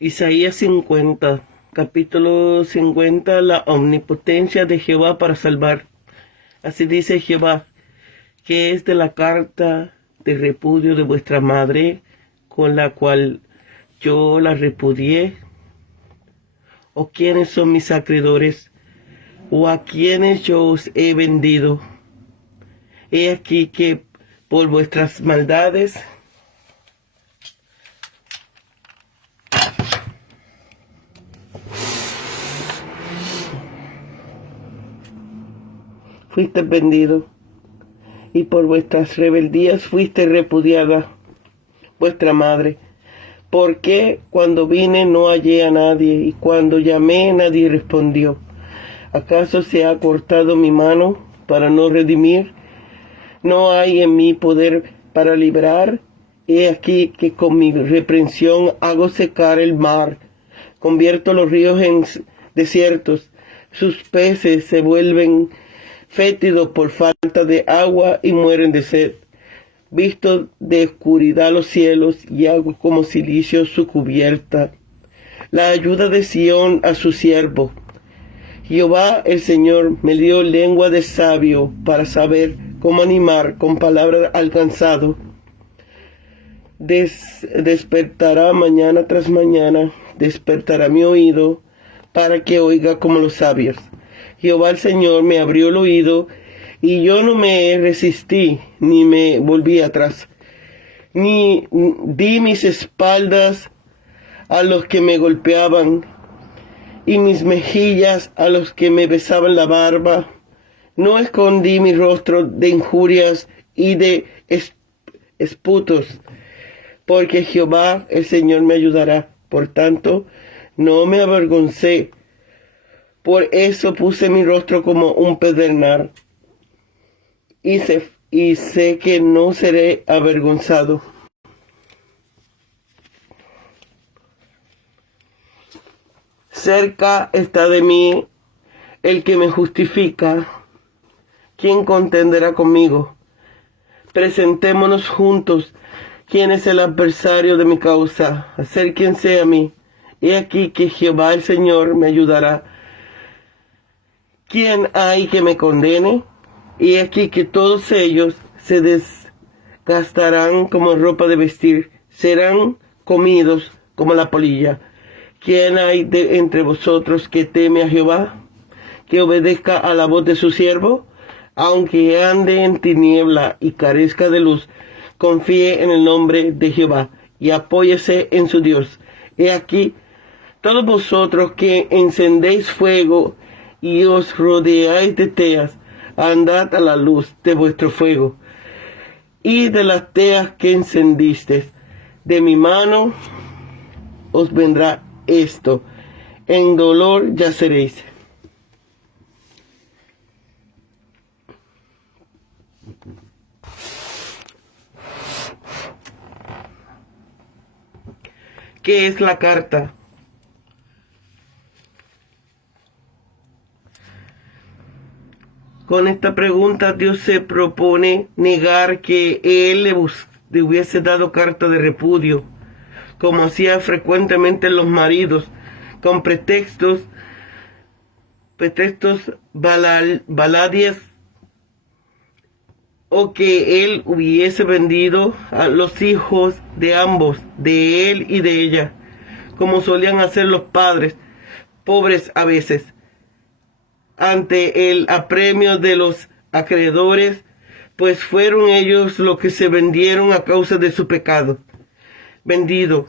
Isaías 50, capítulo 50, la omnipotencia de Jehová para salvar. Así dice Jehová, que es de la carta de repudio de vuestra madre, con la cual yo la repudié, o quiénes son mis acreedores, o a quienes yo os he vendido. He aquí que por vuestras maldades fuiste vendido, y por vuestras rebeldías fuiste repudiada vuestra madre. Porque cuando vine no hallé a nadie, y cuando llamé nadie respondió. ¿Acaso se ha cortado mi mano para no redimir? ¿No hay en mí poder para librar? He aquí que con mi reprensión hago secar el mar, convierto los ríos en desiertos, sus peces se vuelven fétidos por falta de agua y mueren de sed. Visto de oscuridad los cielos y hago como silicio su cubierta. La ayuda de Sión a su siervo. Jehová el Señor me dio lengua de sabio para saber cómo animar con palabras alcanzado. Despertará mañana tras mañana, despertará mi oído para que oiga como los sabios. Jehová el Señor me abrió el oído y yo no me resistí ni me volví atrás, ni di mis espaldas a los que me golpeaban y mis mejillas a los que me besaban la barba. No escondí mi rostro de injurias y de esputos, porque Jehová el Señor me ayudará. Por tanto, no me avergoncé. Por eso puse mi rostro como un pedernal, y sé que no seré avergonzado. Cerca está de mí el que me justifica. ¿Quién contenderá conmigo? Presentémonos juntos. ¿Quién es el adversario de mi causa? Acérquense a mí. He aquí que Jehová el Señor me ayudará. ¿Quién hay que me condene? Y aquí que todos ellos se desgastarán como ropa de vestir, serán comidos como la polilla. ¿Quién hay entre vosotros que teme a Jehová, que obedezca a la voz de su siervo? Aunque ande en tiniebla y carezca de luz, confíe en el nombre de Jehová y apóyese en su Dios. He aquí, todos vosotros que encendéis fuego y os rodeáis de teas, andad a la luz de vuestro fuego y de las teas que encendisteis. De mi mano os vendrá esto, en dolor yaceréis. ¿Qué es la carta? Con esta pregunta Dios se propone negar que Él le hubiese dado carta de repudio, como hacía frecuentemente los maridos, con pretextos baladíes, o que Él hubiese vendido a los hijos de ambos, de él y de ella, como solían hacer los padres, pobres a veces, ante el apremio de los acreedores, pues fueron ellos los que se vendieron a causa de su pecado. Vendido.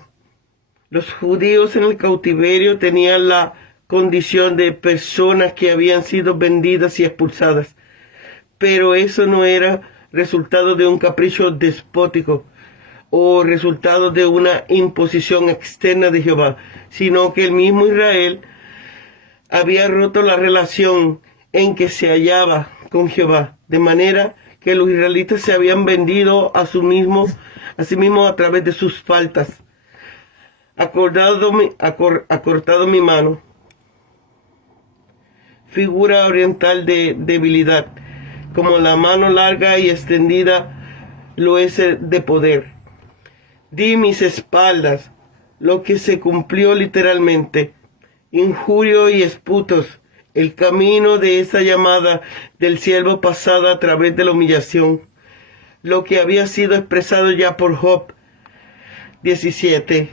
Los judíos en el cautiverio tenían la condición de personas que habían sido vendidas y expulsadas, pero eso no era resultado de un capricho despótico o resultado de una imposición externa de Jehová, sino que el mismo Israel había roto la relación en que se hallaba con Jehová, de manera que los israelitas se habían vendido a sí mismos a través de sus faltas. Acortado mi mano, figura oriental de debilidad, como la mano larga y extendida lo es de poder. Di mis espaldas, lo que se cumplió literalmente. Injurio y esputos, el camino de esa llamada del siervo pasada a través de la humillación, lo que había sido expresado ya por Job 17,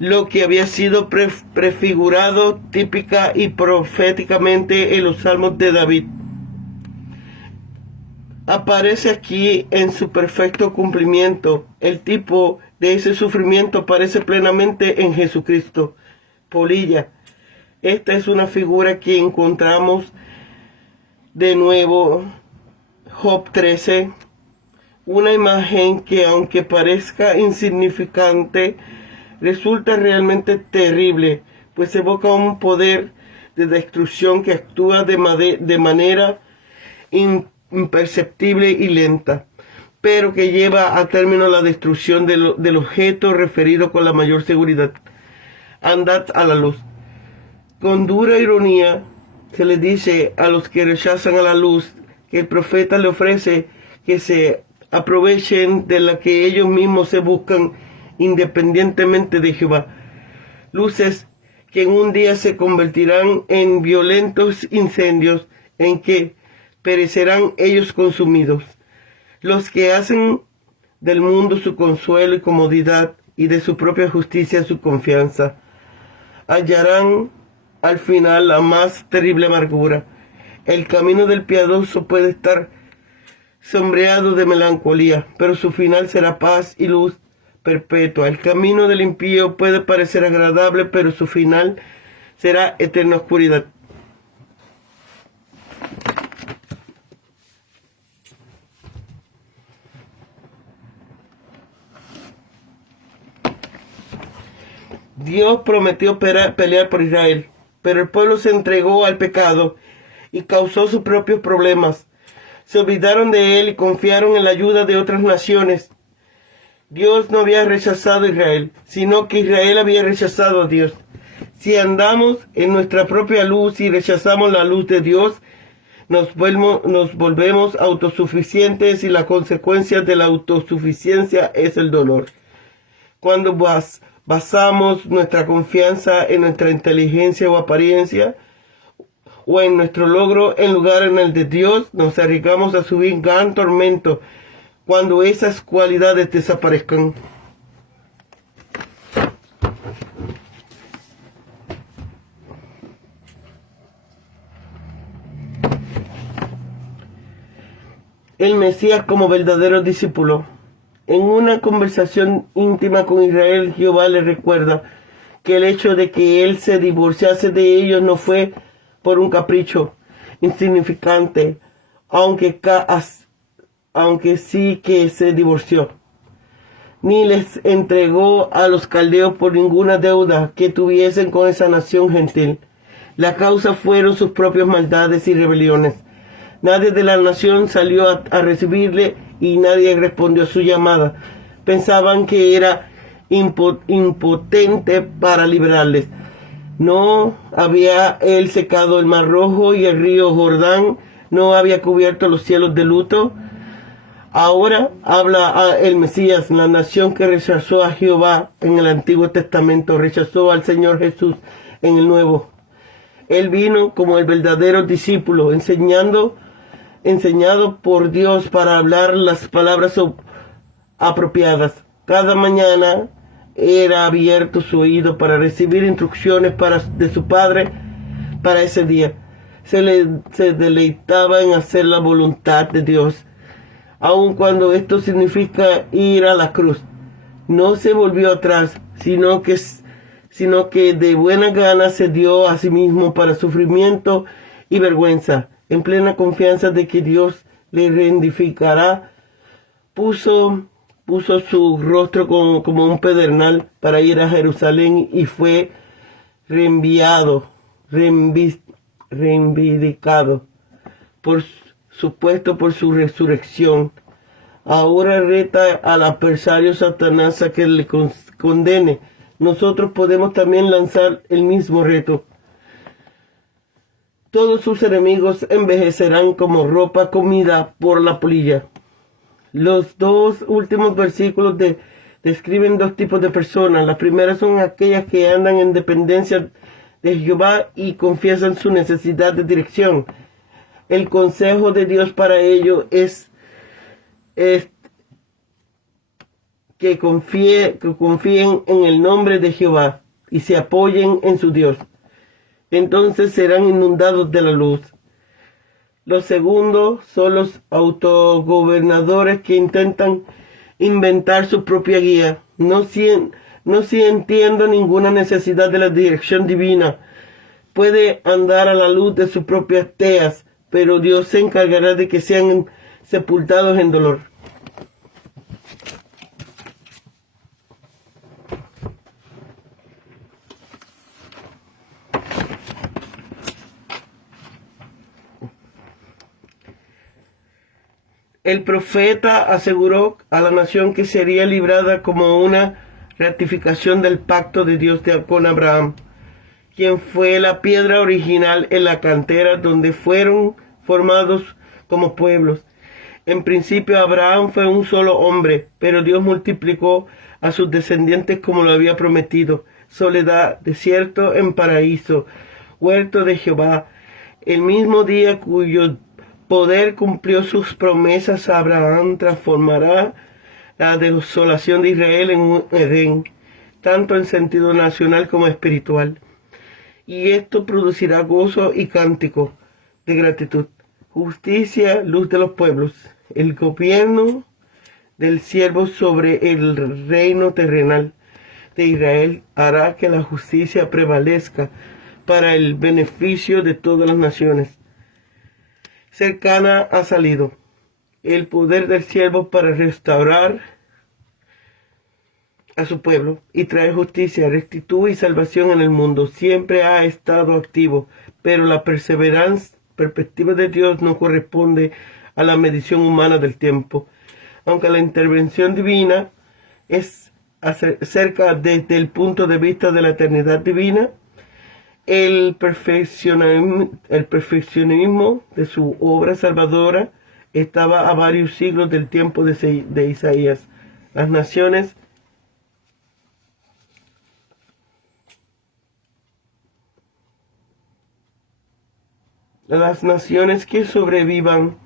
lo que había sido prefigurado típica y proféticamente en los salmos de David. Aparece aquí en su perfecto cumplimiento. El tipo de ese sufrimiento aparece plenamente en Jesucristo. Polilla. Esta es una figura que encontramos de nuevo, Job 13, una imagen que aunque parezca insignificante, resulta realmente terrible, pues evoca un poder de destrucción que actúa de manera imperceptible y lenta, pero que lleva a término la destrucción del objeto referido con la mayor seguridad. Andad a la luz. Con dura ironía se le dice a los que rechazan a la luz que el profeta le ofrece que se aprovechen de la que ellos mismos se buscan independientemente de Jehová. Luces que en un día se convertirán en violentos incendios en que perecerán ellos consumidos. Los que hacen del mundo su consuelo y comodidad y de su propia justicia su confianza, hallarán al final la más terrible amargura. El camino del piadoso puede estar sombreado de melancolía, pero su final será paz y luz perpetua. El camino del impío puede parecer agradable, pero su final será eterna oscuridad. Dios prometió pelear por Israel, pero el pueblo se entregó al pecado y causó sus propios problemas. Se olvidaron de él y confiaron en la ayuda de otras naciones. Dios no había rechazado a Israel, sino que Israel había rechazado a Dios. Si andamos en nuestra propia luz y rechazamos la luz de Dios, nos volvemos autosuficientes, y la consecuencia de la autosuficiencia es el dolor. Cuando basamos nuestra confianza en nuestra inteligencia o apariencia, o en nuestro logro en lugar en el de Dios, nos arriesgamos a subir gran tormento cuando esas cualidades desaparezcan. El Mesías como verdadero discípulo. En una conversación íntima con Israel, Jehová le recuerda que el hecho de que él se divorciase de ellos no fue por un capricho insignificante, aunque sí que se divorció, ni les entregó a los caldeos por ninguna deuda que tuviesen con esa nación gentil. La causa fueron sus propias maldades y rebeliones. Nadie de la nación salió a recibirle y nadie respondió a su llamada. Pensaban que era impotente para librarles. No había él secado el mar Rojo y el río Jordán, no había cubierto los cielos de luto. Ahora habla el Mesías, la nación que rechazó a Jehová en el Antiguo Testamento, rechazó al Señor Jesús en el Nuevo. Él vino como el verdadero discípulo, enseñado por Dios para hablar las palabras apropiadas. Cada mañana era abierto su oído para recibir instrucciones de su Padre para ese día. Se deleitaba en hacer la voluntad de Dios, aun cuando esto significa ir a la cruz. No se volvió atrás, sino que de buena gana se dio a sí mismo para sufrimiento y vergüenza, en plena confianza de que Dios le reivindicará. Puso su rostro como un pedernal para ir a Jerusalén y fue reivindicado, por supuesto, por su resurrección. Ahora reta al adversario Satanás a que le condene. Nosotros podemos también lanzar el mismo reto. Todos sus enemigos envejecerán como ropa comida por la polilla. Los dos últimos versículos de describen dos tipos de personas. Las primeras son aquellas que andan en dependencia de Jehová y confiesan su necesidad de dirección. El consejo de Dios para ello es que confíen en el nombre de Jehová y se apoyen en su Dios. Entonces serán inundados de la luz. Los segundos son los autogobernadores que intentan inventar su propia guía. No sintiendo ninguna necesidad de la dirección divina. Puede andar a la luz de sus propias teas, pero Dios se encargará de que sean sepultados en dolor. El profeta aseguró a la nación que sería librada como una ratificación del pacto de Dios con Abraham, quien fue la piedra original en la cantera donde fueron formados como pueblos. En principio Abraham fue un solo hombre, pero Dios multiplicó a sus descendientes como lo había prometido. Soledad, desierto en paraíso, huerto de Jehová. El mismo día cuyo poder cumplió sus promesas a Abraham transformará la desolación de Israel en un Edén, tanto en sentido nacional como espiritual. Y esto producirá gozo y cántico de gratitud, justicia, luz de los pueblos, el gobierno del siervo sobre el reino terrenal de Israel hará que la justicia prevalezca para el beneficio de todas las naciones. Cercana ha salido el poder del siervo para restaurar a su pueblo y traer justicia, rectitud y salvación en el mundo. Siempre ha estado activo, pero la perspectiva de Dios no corresponde a la medición humana del tiempo. Aunque la intervención divina es cerca desde el punto de vista de la eternidad divina, el perfeccionismo de su obra salvadora estaba a varios siglos del tiempo de Isaías. Las naciones que sobrevivan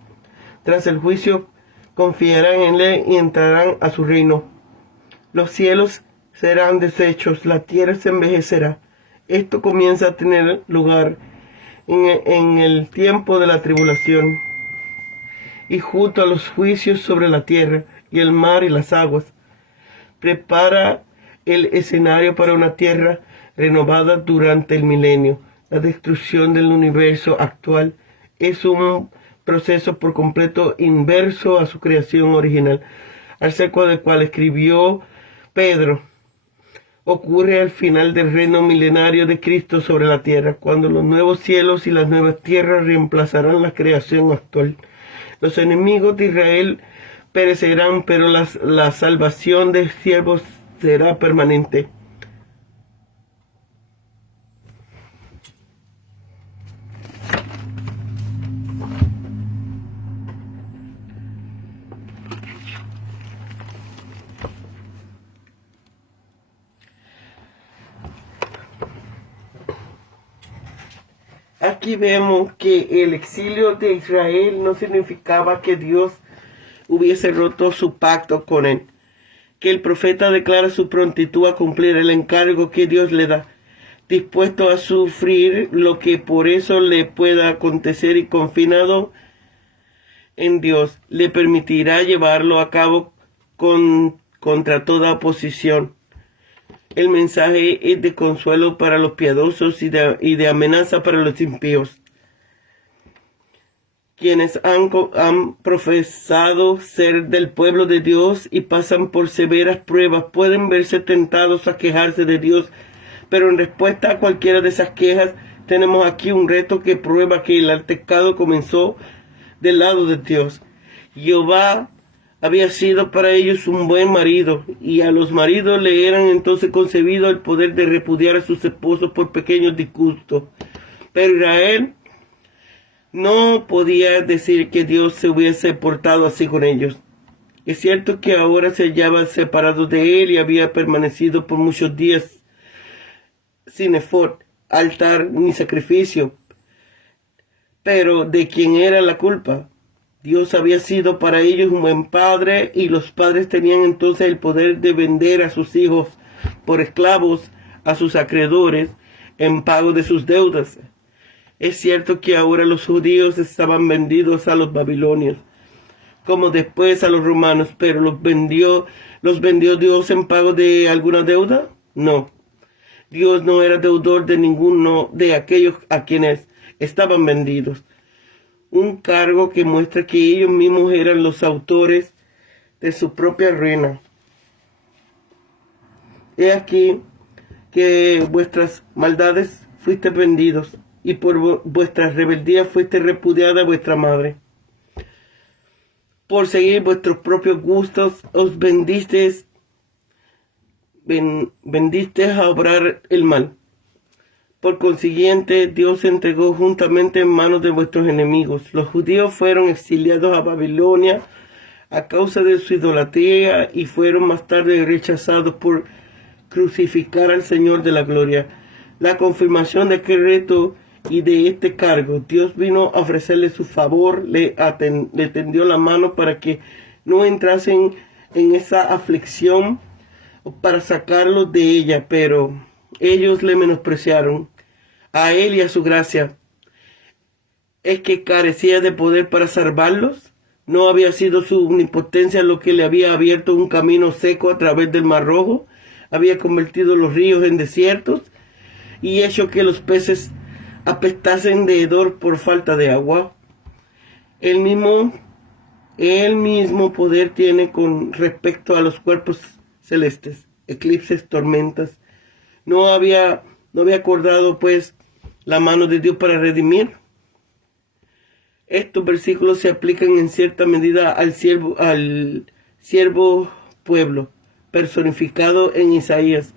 tras el juicio confiarán en él y entrarán a su reino. Los cielos serán deshechos, la tierra se envejecerá. Esto comienza a tener lugar en el tiempo de la tribulación y junto a los juicios sobre la tierra y el mar y las aguas. Prepara el escenario para una tierra renovada durante el milenio. La destrucción del universo actual es un proceso por completo inverso a su creación original, acerca del cual escribió Pedro. Ocurre al final del reino milenario de Cristo sobre la tierra, cuando los nuevos cielos y las nuevas tierras reemplazarán la creación actual. Los enemigos de Israel perecerán, pero la salvación de siervos será permanente. Aquí vemos que el exilio de Israel no significaba que Dios hubiese roto su pacto con él, que el profeta declara su prontitud a cumplir el encargo que Dios le da, dispuesto a sufrir lo que por eso le pueda acontecer y confinado en Dios, le permitirá llevarlo a cabo contra toda oposición. El mensaje es de consuelo para los piadosos y de amenaza para los impíos. Quienes han profesado ser del pueblo de Dios y pasan por severas pruebas pueden verse tentados a quejarse de Dios, pero en respuesta a cualquiera de esas quejas tenemos aquí un reto que prueba que el altercado comenzó del lado de Dios. Jehová había sido para ellos un buen marido, y a los maridos le eran entonces concebido el poder de repudiar a sus esposos por pequeños disgustos. Pero Israel no podía decir que Dios se hubiese portado así con ellos. Es cierto que ahora se hallaba separado de él y había permanecido por muchos días sin efod, altar ni sacrificio. Pero ¿de quién era la culpa? Dios había sido para ellos un buen padre y los padres tenían entonces el poder de vender a sus hijos por esclavos a sus acreedores en pago de sus deudas. Es cierto que ahora los judíos estaban vendidos a los babilonios, como después a los romanos, pero ¿los vendió Dios en pago de alguna deuda? No. Dios no era deudor de ninguno de aquellos a quienes estaban vendidos. Un cargo que muestra que ellos mismos eran los autores de su propia ruina. He aquí que vuestras maldades fuiste vendidos, y por vuestras rebeldías fuiste repudiada vuestra madre. Por seguir vuestros propios gustos os vendisteis a obrar el mal. Por consiguiente, Dios se entregó juntamente en manos de vuestros enemigos. Los judíos fueron exiliados a Babilonia a causa de su idolatría y fueron más tarde rechazados por crucificar al Señor de la gloria. La confirmación de aquel reto y de este cargo, Dios vino a ofrecerle su favor, le tendió la mano para que no entrasen en esa aflicción, para sacarlos de ella, pero ellos le menospreciaron a él y a su gracia. ¿Es que carecía de poder para salvarlos? ¿No había sido su omnipotencia lo que le había abierto un camino seco a través del Mar Rojo? Había convertido los ríos en desiertos y hecho que los peces apestasen de hedor por falta de agua. El mismo poder tiene con respecto a los cuerpos celestes, eclipses, tormentas. No había acordado pues la mano de Dios para redimir. Estos versículos se aplican en cierta medida al siervo pueblo, personificado en Isaías,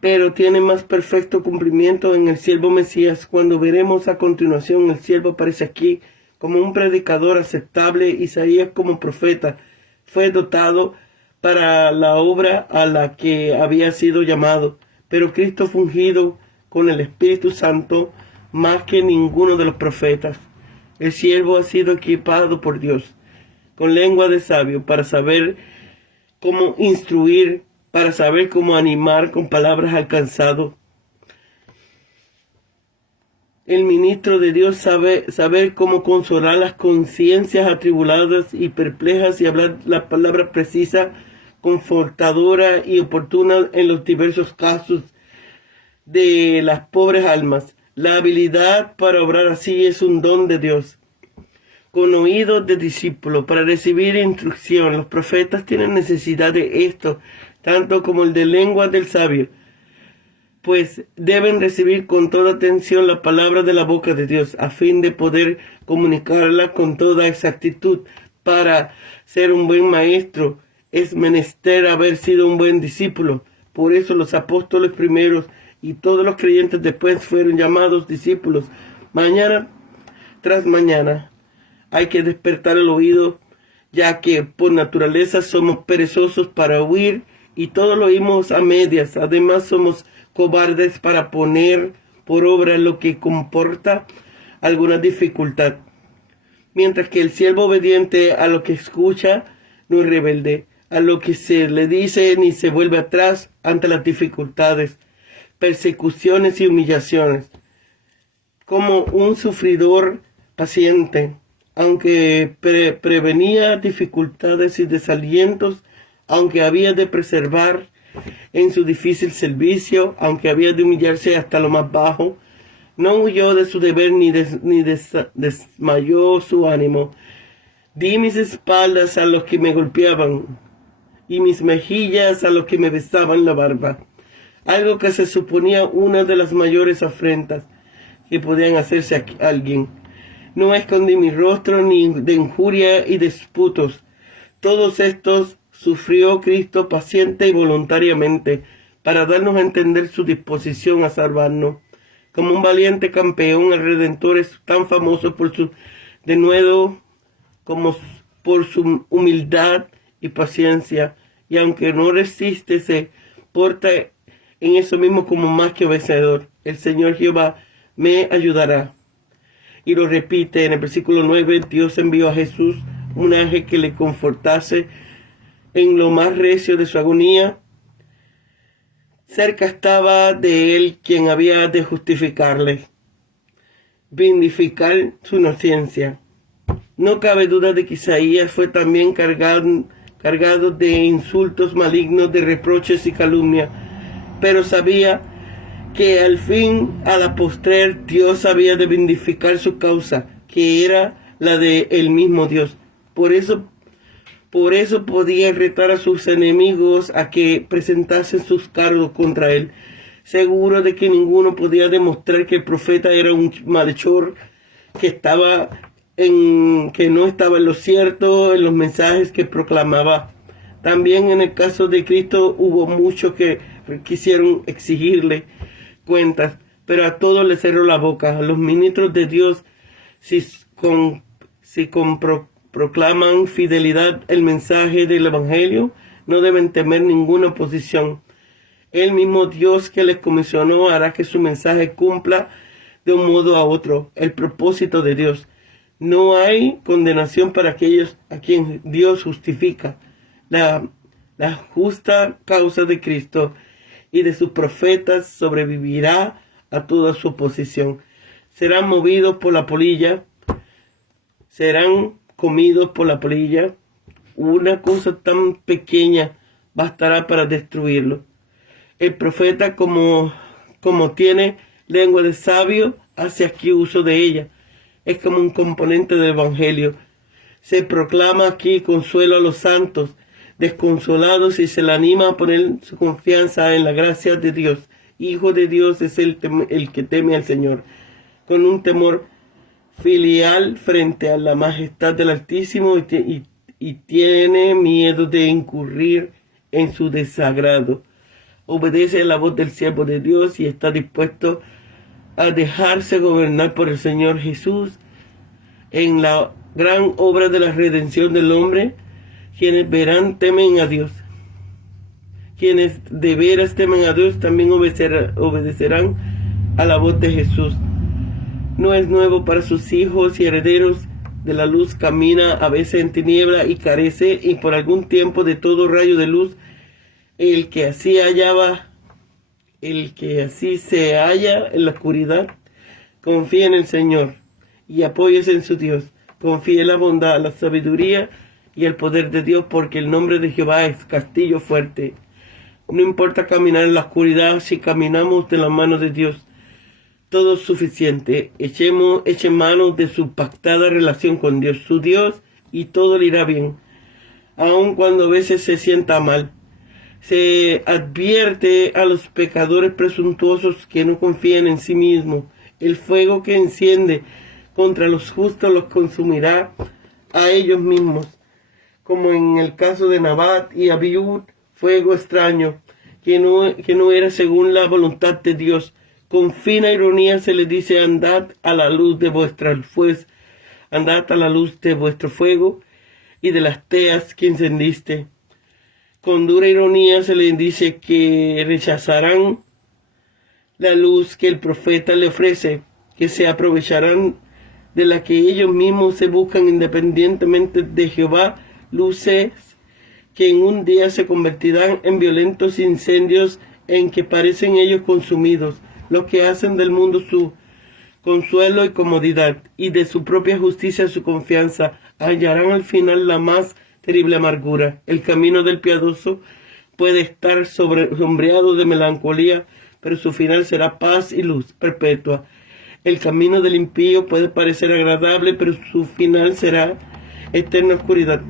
pero tiene más perfecto cumplimiento en el siervo Mesías. Cuando veremos a continuación, el siervo aparece aquí como un predicador aceptable. Isaías, como profeta, fue dotado para la obra a la que había sido llamado, pero Cristo fungido con el Espíritu Santo más que ninguno de los profetas. El siervo ha sido equipado por Dios con lengua de sabio para saber cómo instruir, para saber cómo animar con palabras alcanzado. El ministro de Dios saber cómo consolar las conciencias atribuladas y perplejas y hablar la palabra precisa, confortadora y oportuna en los diversos casos de las pobres almas. La habilidad para obrar así es un don de Dios. Con oídos de discípulo para recibir instrucción, los profetas tienen necesidad de esto, tanto como el de lengua del sabio, pues deben recibir con toda atención la palabra de la boca de Dios, a fin de poder comunicarla con toda exactitud. Para ser un buen maestro es menester haber sido un buen discípulo. Por eso los apóstoles primeros y todos los creyentes después fueron llamados discípulos. Mañana tras mañana hay que despertar el oído, ya que por naturaleza somos perezosos para oír y todo lo oímos a medias. Además somos cobardes para poner por obra lo que comporta alguna dificultad. Mientras que el siervo obediente a lo que escucha no es rebelde, a lo que se le dice ni se vuelve atrás ante las dificultades, persecuciones y humillaciones. Como un sufridor paciente, aunque prevenía dificultades y desalientos, aunque había de preservar en su difícil servicio, aunque había de humillarse hasta lo más bajo, no huyó de su deber ni desmayó su ánimo. Di mis espaldas a los que me golpeaban y mis mejillas a los que me besaban la barba, algo que se suponía una de las mayores afrentas que podían hacerse a alguien. No escondí mi rostro ni de injuria y disputos. Todos estos sufrió Cristo paciente y voluntariamente para darnos a entender su disposición a salvarnos. Como un valiente campeón, el Redentor es tan famoso por su denuedo como por su humildad y paciencia, y aunque no resiste, se porta en eso mismo como más que vencedor. El Señor Jehová me ayudará. Y lo repite en el versículo 9, Dios envió a Jesús un ángel que le confortase en lo más recio de su agonía. Cerca estaba de él quien había de justificarle, vindicar su inocencia. No cabe duda de que Isaías fue también cargado de insultos malignos, de reproches y calumnia, pero sabía que al fin, a la postrer, Dios había de vindicar su causa, que era la de el mismo Dios. Por eso podía retar a sus enemigos a que presentasen sus cargos contra él, seguro de que ninguno podía demostrar que el profeta era un malhechor, que no estaba en lo cierto en los mensajes que proclamaba. También en el caso de Cristo hubo muchos que quisieron exigirle cuentas, pero a todos les cerró la boca. Los ministros de Dios, si proclaman fidelidad el mensaje del Evangelio, no deben temer ninguna oposición. El mismo Dios que les comisionó hará que su mensaje cumpla de un modo a otro el propósito de Dios. No hay condenación para aquellos a quien Dios justifica. La justa causa de Cristo y de sus profetas sobrevivirá a toda su oposición. Serán movidos por la polilla, serán comidos por la polilla. Una cosa tan pequeña bastará para destruirlo. El profeta, como tiene lengua de sabio, hace aquí uso de ella. Es como un componente del Evangelio. Se proclama aquí consuelo a los santos desconsolados y se le anima a poner su confianza en la gracia de Dios. Hijo de Dios es el que teme al Señor, con un temor filial frente a la majestad del Altísimo y tiene miedo de incurrir en su desagrado. Obedece a la voz del siervo de Dios y está dispuesto a dejarse gobernar por el Señor Jesús en la gran obra de la redención del hombre. Quienes verán temen a Dios. Quienes de veras temen a Dios también obedecerán a la voz de Jesús. No es nuevo para sus hijos y herederos de la luz. Camina a veces en tiniebla y carece, y por algún tiempo, de todo rayo de luz. El que así se halla en la oscuridad, confía en el Señor y apóyese en su Dios. Confía en la bondad, la sabiduría y el poder de Dios, porque el nombre de Jehová es castillo fuerte. No importa caminar en la oscuridad, si caminamos de la mano de Dios, todo es suficiente. Echen mano de su pactada relación con Dios, su Dios, y todo le irá bien, aun cuando a veces se sienta mal. Se advierte a los pecadores presuntuosos que no confían en sí mismos. El fuego que enciende contra los justos los consumirá a ellos mismos, como en el caso de Nabat y Abiud, fuego extraño, que no era según la voluntad de Dios. Con fina ironía se les dice: andad a la luz de vuestro fuego y de las teas que encendiste. Con dura ironía se les dice que rechazarán la luz que el profeta le ofrece, que se aprovecharán de la que ellos mismos se buscan independientemente de Jehová, luces que en un día se convertirán en violentos incendios en que parecen ellos consumidos. Los que hacen del mundo su consuelo y comodidad, y de su propia justicia su confianza, hallarán al final la más terrible amargura. El camino del piadoso puede estar sombreado de melancolía, pero su final será paz y luz perpetua. El camino del impío puede parecer agradable, pero su final será eterna oscuridad.